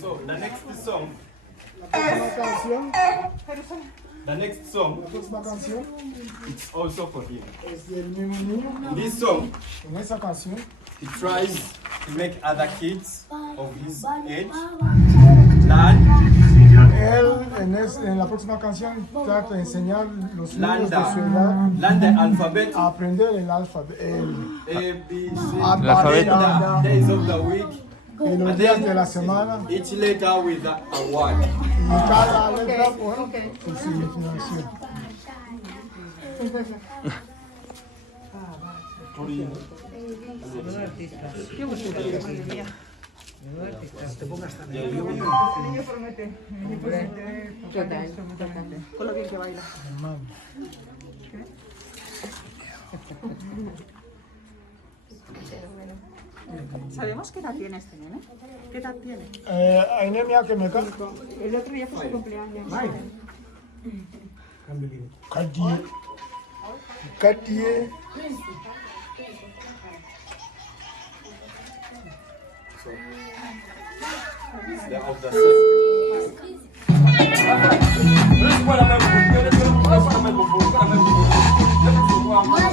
So the next song. The next song. It's also for him. This song. He tries to make other kids of his age learn. Él en la próxima canción trata de enseñar los niños de su edad learn the alphabet, a aprender el alfabeto, el alfabeto, days of the week, los días de la semana, each letter with a word. Y cada letra con su significación. Qué bonito, madre mía. Te pongas también. El niño promete. Con lo bien que baila. ¿Sabemos qué edad tiene este nene? ¿Qué edad tiene? Anemia que me cae. El otro día fue su cumpleaños. Katie. One more.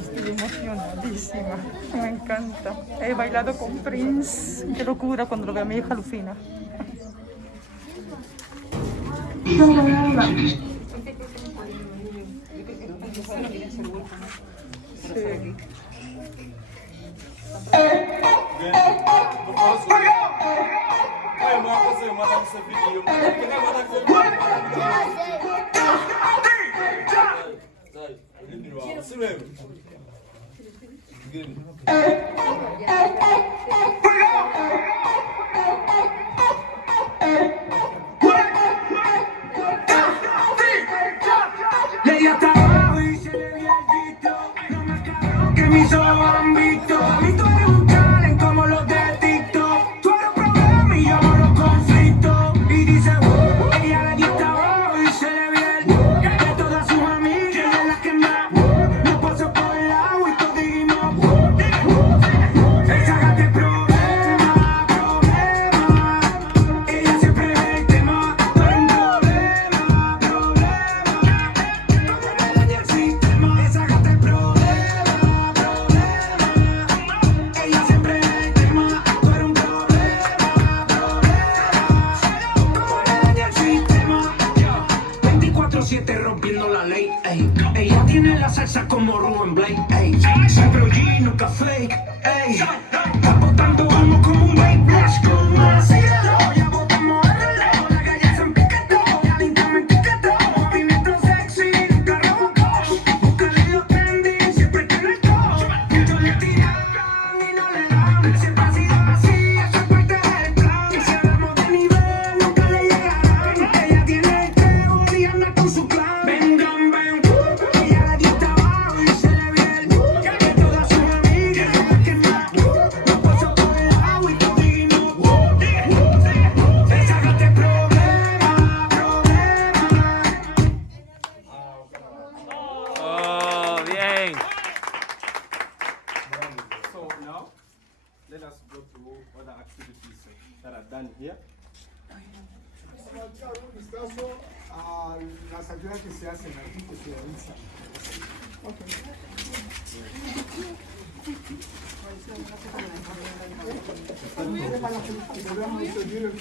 Estoy emocionadísima, me encanta. He bailado con Prince, qué locura, cuando lo veo a mi hija alucina. Sí. Le di hasta abajo y se le dio el grito. Lo más cabrón que mis ojos han visto. Y tú eres un talent como los de TikTok. Tú eres un problema y yo no lo conflicto. Y dice, ella le dio hasta abajo y se le vio el de todas sus amigas, ella es la que más nos pasó por el agua y todos dijimos, sácate problema, problema. Ella siempre ve el tema, tú eres un problema, problema. El sistema, sácate problema, problema. Ella siempre ve el tema, tú eres un problema, problema. El sistema, 24/7 rompiendo la ley, ey. Ella tiene la salsa como Ruben Blake, ey. Siempre OG, nunca fake, ey. Está botando humo como un vape, flash como así de loco. Ya botamos el reloj, la calle se empiquetó. Ya limpiamos el tiquetó, movimiento sexy, nunca rebotó. Búscale los trending, siempre está en el top. Muchos le tiran y no le dan. Siempre ha sido así, eso es parte del plan. Si hablamos de nivel, nunca le llegarán. Ella tiene el trebo y anda con su clan. Vengan, ven, ella le dio hasta abajo y se le vio el de todas sus amigas, ella es la que más nos pasó por el agua y todos dijimos, sácate problema, problema. Oh, bien. So now, let us go through other activities that are done here. Vamos a echar un vistazo a las actividades que se hacen aquí, que se realizan. Podemos seguir el